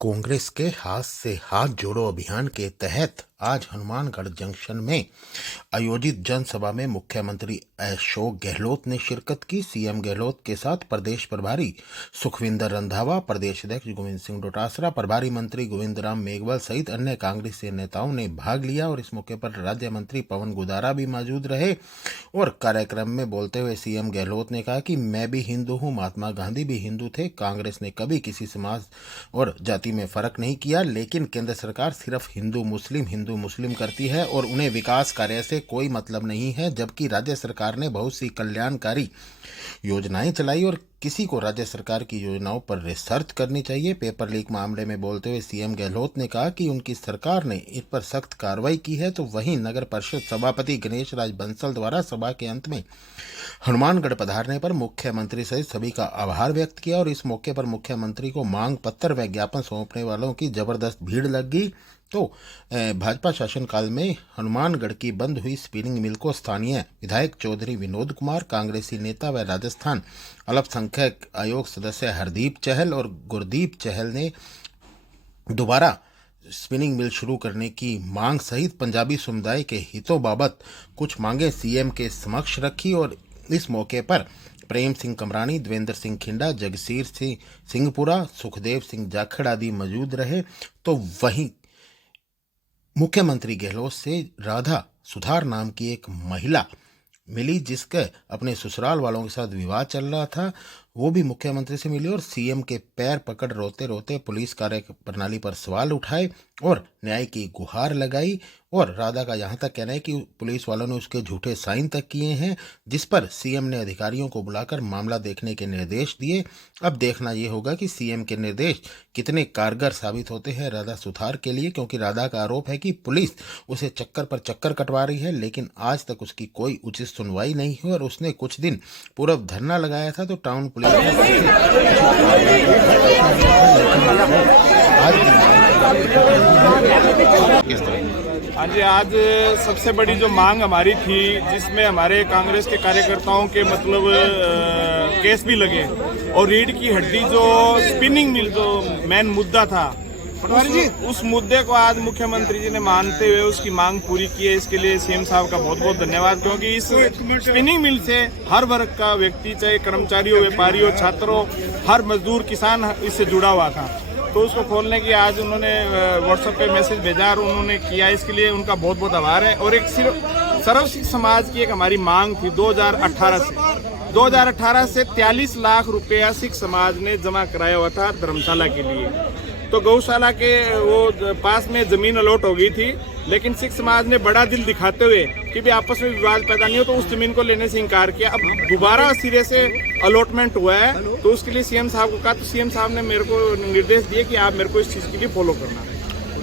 कांग्रेस के हाथ से हाथ जोड़ो अभियान के तहत आज हनुमानगढ़ जंक्शन में आयोजित जनसभा में मुख्यमंत्री अशोक गहलोत ने शिरकत की। सीएम गहलोत के साथ प्रदेश प्रभारी सुखविंदर रंधावा, प्रदेश अध्यक्ष गोविंद सिंह डोटासरा, प्रभारी मंत्री गोविंद राम मेघवाल सहित अन्य कांग्रेसी नेताओं ने भाग लिया और इस मौके पर राज्य मंत्री पवन गुदारा भी मौजूद रहे। और कार्यक्रम में बोलते हुए सीएम गहलोत ने कहा कि मैं भी हिंदू हूं, महात्मा गांधी भी हिंदू थे, कांग्रेस ने कभी किसी समाज और जाति में फर्क नहीं किया, लेकिन केंद्र सरकार सिर्फ हिंदू मुस्लिम करती है और उन्हें विकास कार्य से कोई मतलब नहीं है, जबकि राज्य सरकार ने बहुत सी कल्याणकारी योजनाएं चलाई और किसी को राज्य सरकार की योजनाओं पर रिसर्च करनी चाहिए। पेपर लीक मामले में बोलते हुए सीएम गहलोत ने कहा कि उनकी सरकार ने इस पर सख्त कार्रवाई की है। तो वहीं नगर परिषद सभापति गणेश राज बंसल द्वारा सभा के अंत में हनुमानगढ़ पधारने पर मुख्यमंत्री सहित सभी का आभार व्यक्त किया और इस मौके पर मुख्यमंत्री को मांग पत्र व ज्ञापन सौंपने वालों की जबरदस्त भीड़ लग गई। तो भाजपा शासनकाल में हनुमानगढ़ की बंद हुई स्पिनिंग मिल को स्थानीय विधायक चौधरी विनोद कुमार, कांग्रेसी नेता व राजस्थान अल्पसंख्यक आयोग सदस्य हरदीप चहल और गुरदीप चहल ने दोबारा स्पिनिंग मिल शुरू करने की मांग सहित पंजाबी समुदाय के हितों बाबत कुछ मांगे सीएम के समक्ष रखी। और इस मौके पर प्रेम सिंह कमरानी, देवेंद्र सिंह खिंडा, जगसीर सिंह सिंहपुरा, सुखदेव सिंह जाखड़ आदि मौजूद रहे। तो वहीं मुख्यमंत्री गहलोत से राधा सुधार नाम की एक महिला मिली जिसके अपने ससुराल वालों के साथ विवाद चल रहा था, वो भी मुख्यमंत्री से मिली और सीएम के पैर पकड़ रोते रोते पुलिस कार्य प्रणाली पर सवाल उठाए और न्याय की गुहार लगाई। और राधा का यहाँ तक कहना है कि पुलिस वालों ने उसके झूठे साइन तक किए हैं, जिस पर सीएम ने अधिकारियों को बुलाकर मामला देखने के निर्देश दिए। अब देखना ये होगा कि सीएम के निर्देश कितने कारगर साबित होते हैं राधा सुधार के लिए, क्योंकि राधा का आरोप है कि पुलिस उसे चक्कर पर चक्कर कटवा रही है, लेकिन आज तक उसकी कोई उचित सुनवाई नहीं हुई। और उसने कुछ दिन पूर्व धरना लगाया था तो टाउन पुलिस हाँ जी, आज सबसे बड़ी जो मांग हमारी थी, जिसमें हमारे कांग्रेस के कार्यकर्ताओं के मतलब केस भी लगे और रीढ़ की हड्डी जो स्पिनिंग मिल जो मेन मुद्दा था, उस मुद्दे को आज मुख्यमंत्री जी ने मानते हुए उसकी मांग पूरी की है। इसके लिए सीएम साहब का बहुत बहुत धन्यवाद, क्योंकि इस स्पिनिंग मिल से हर वर्ग का व्यक्ति, चाहे कर्मचारी हो, व्यापारी हो, छात्र हो, हर मजदूर, किसान इससे जुड़ा हुआ था। तो उसको खोलने की आज उन्होंने व्हाट्सएप पे मैसेज भेजा और उन्होंने किया, इसके लिए उनका बहुत बहुत आभार है। और एक सिर्फ सर्व सिख समाज की एक हमारी मांग थी 2018 से 43 लाख रुपया सिख समाज ने जमा कराया हुआ था धर्मशाला के लिए। तो गौशाला के वो पास में जमीन अलॉट हो गई थी, लेकिन सिख समाज ने बड़ा दिल दिखाते हुए कि भी आपस में विवाद पैदा नहीं हो, तो उस जमीन को लेने से इनकार किया। अब दोबारा सिरे से अलॉटमेंट हुआ है, तो उसके लिए सीएम साहब को कहा, तो सीएम साहब ने मेरे को निर्देश दिए कि आप मेरे को इस चीज के लिए फॉलो करना।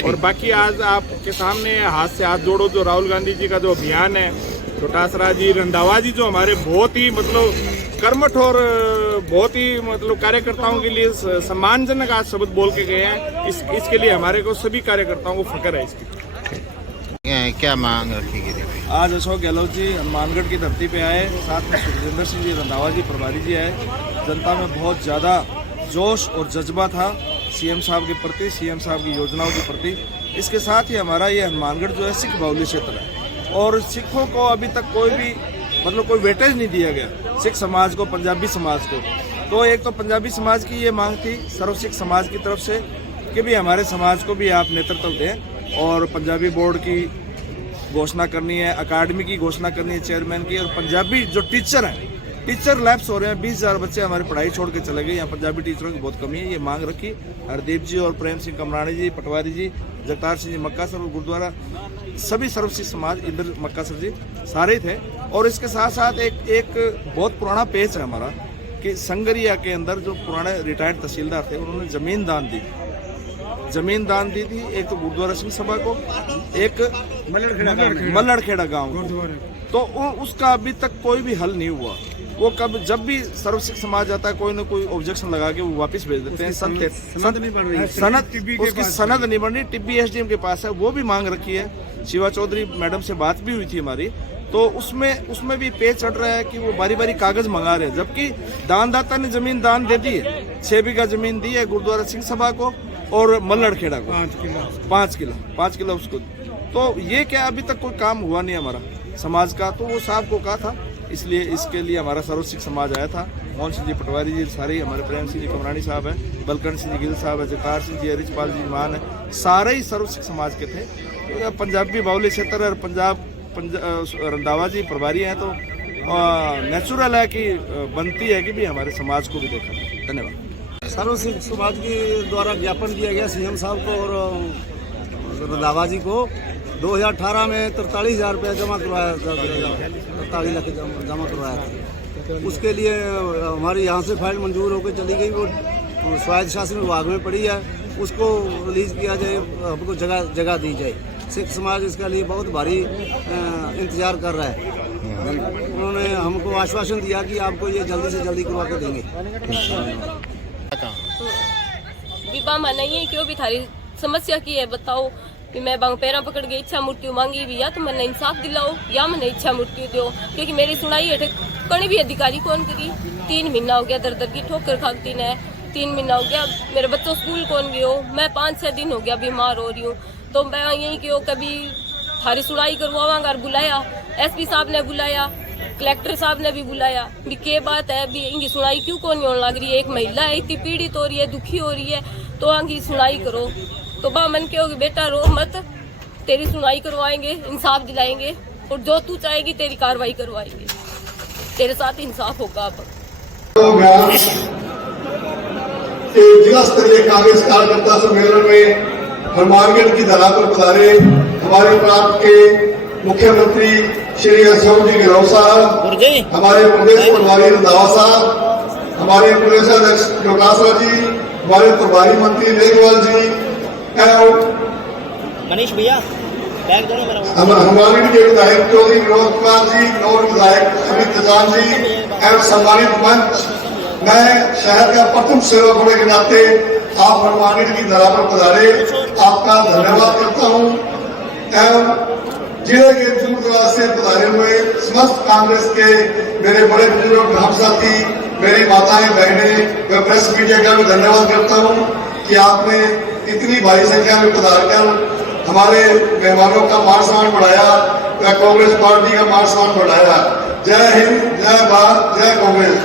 और बाकी आज आपके सामने हाथ से हाथ जोड़ो जो राहुल गांधी जी का जो अभियान है, डोटासरा जी, रंधावा जी, जो हमारे बहुत ही मतलब कर्मठ और बहुत ही मतलब कार्यकर्ताओं के लिए सम्मानजनक आज शब्द बोल के गए हैं। इसके लिए हमारे को सभी कार्यकर्ताओं को फक्र है। इसकी क्या मांग रखी गई? आज अशोक गहलोत जी हनुमानगढ़ की धरती पे आए, साथ में सुखविंदर सिंह जी, रंधावा जी, प्रभारी जी आए। जनता में बहुत ज़्यादा जोश और जज्बा था सीएम साहब के प्रति, सीएम साहब की योजनाओं के प्रति। इसके साथ ही हमारा ये हनुमानगढ़ जो है सिख बाहुल्य क्षेत्र है और सिखों को अभी तक कोई भी मतलब कोई वेटेज नहीं दिया गया, सिख समाज को, पंजाबी समाज को। तो एक तो पंजाबी समाज की ये मांग थी सर्व सिख समाज की तरफ से कि भी हमारे समाज को भी आप नेतृत्व दें और पंजाबी बोर्ड की घोषणा करनी है, अकाडमी की घोषणा करनी है चेयरमैन की। और पंजाबी जो टीचर हैं, टीचर लैप्स हो रहे हैं, 20,000 बच्चे हमारी पढ़ाई छोड़ के चले गए, यहाँ पंजाबी टीचरों की बहुत कमी है। ये मांग रखी हरदीप जी और प्रेम सिंह कमरानी जी, पटवारी जी, जगतार सिंह जी मक्कासर और गुरुद्वारा, सभी सर्व सिख समाज, इंद्र मक्कासर जी, सारे थे। और इसके साथ साथ एक बहुत पुराना पेज है हमारा कि संगरिया के अंदर जो पुराने रिटायर्ड तहसीलदार थे, उन्होंने जमीन दान दी थी। एक तो गुरुद्वारा सिंह सभा को, एक मल्लड़खेड़ा गांव को। तो उसका अभी तक कोई भी हल नहीं हुआ। वो कब जब भी सर्व सिख समाज आता है, कोई ना कोई ऑब्जेक्शन लगा के वो वापस भेज देते हैं। सनद नहीं बन रही, टिब्बी एसडीएम के पास है, वो भी मांग रखी है। शिवा चौधरी मैडम से बात भी हुई थी हमारी, तो उसमें भी पेच चढ़ रहा है कि वो बारी बारी कागज मंगा रहे हैं, जबकि दानदाता ने जमीन दान दे दी है, 6 बीघा जमीन दी है गुरुद्वारा सिंह सभा को। और मल्लड़खेड़ा को 5 किलो उसको। तो ये क्या अभी तक कोई काम हुआ नहीं हमारा समाज का, तो वो साहब को कहा था, इसलिए इसके लिए हमारा सर्व सिख समाज आया था। मोहन सिंह जी पटवारी जी सारे ही, हमारे प्रेम सिंह जी कमरानी साहब है, बलकरण सिंह जी गिल साहब है, जकार सिंह जी, हरिचपाल जी मान है, सारे ही सर्व सिख समाज के थे। तो पंजाबी बाउली क्षेत्र और पंजाब रंधावा जी प्रभारी हैं, तो नेचुरल है कि बनती है कि भी हमारे समाज को भी देखा जाए। धन्यवाद। सर्व सिख समाज के द्वारा ज्ञापन दिया गया सीएम साहब को और रंधावा जी को 2018 में 43,000 रुपया जमा करवाया था, 43 लाख जमा करवाया था। उसके लिए हमारी यहाँ से फाइल मंजूर होकर चली गई, वो स्वायत्त शासन विभाग में पड़ी है, उसको रिलीज किया जाए, हमको जगह दी जाए। सिख समाज इसके लिए बहुत भारी इंतजार कर रहा है। उन्होंने हमको आश्वासन दिया कि आपको ये जल्दी से जल्दी करवा के देंगे। विवाह में नहीं है, क्यों भी थारी समस्या की है बताओ कि मैं बांग पैरा पकड़ के इच्छा मृत्यु मांगी भी, या तो मैंने इंसाफ दिलाओ या मैंने इच्छा मृत्यु दो, क्योंकि मेरी सुनाई है कहीं भी अधिकारी कौन करी। 3 महीना हो गया दर दर की ठोकर खाती ने, 3 महीना हो गया मेरे बच्चों स्कूल कौन गए हो, मैं 5-6 दिन हो गया बीमार हो रही हूँ। तो मैं यही क्यों कभी थारी सुनाई करवावांगा, बुलाया एसपी साहब ने बुलाया, कलेक्टर साहब ने भी बुलाया, भी क्या बात है, भी इनकी सुनाई क्यों कौन होने लग रही है, एक महिला है इतनी पीड़ित हो रही है, दुखी हो रही है, तो इनकी सुनाई करो। तो बा मन के होगी बेटा रो मत, तेरी सुनाई करवाएंगे, इंसाफ दिलाएंगे और जो तू चाहेगी तेरी कार्रवाई करवाएंगे, तेरे साथ इंसाफ होगा। अब जिला स्तरीय कांग्रेस कार्यकर्ता सम्मेलन में हनुमानगढ़ की धरा पर पधारे हमारे प्रांत के मुख्यमंत्री श्री अशोक जी गहलोत साहब, हमारे प्रदेश प्रभारी रंधावा साहब, हमारे प्रदेश अध्यक्ष प्रकाश राव जी, हमारे प्रभारी मंत्री मेघवाल जी, मनीष भैया हमारे के विधायक चौधरी विनोद कुमार जी और विधायक अमित तजान जी एवं सम्मानित मंच। मैं शहर का प्रथम सेवक होने के नाते आप हनुमानगढ़ की धरा पर पधारे, आपका धन्यवाद करता हूँ। एवं जिले के दूर दराज से पधारे हुए समस्त कांग्रेस के मेरे बड़े बुजुर्ग हम साथी, मेरी माताएं बहनें व प्रेस मीडिया का भी धन्यवाद करता हूँ कि आपने इतनी भारी संख्या में पधार कर हमारे मेहमानों का मान सम्मान बढ़ाया व कांग्रेस पार्टी का मान सम्मान बढ़ाया। जय हिंद, जय भारत, जय कांग्रेस।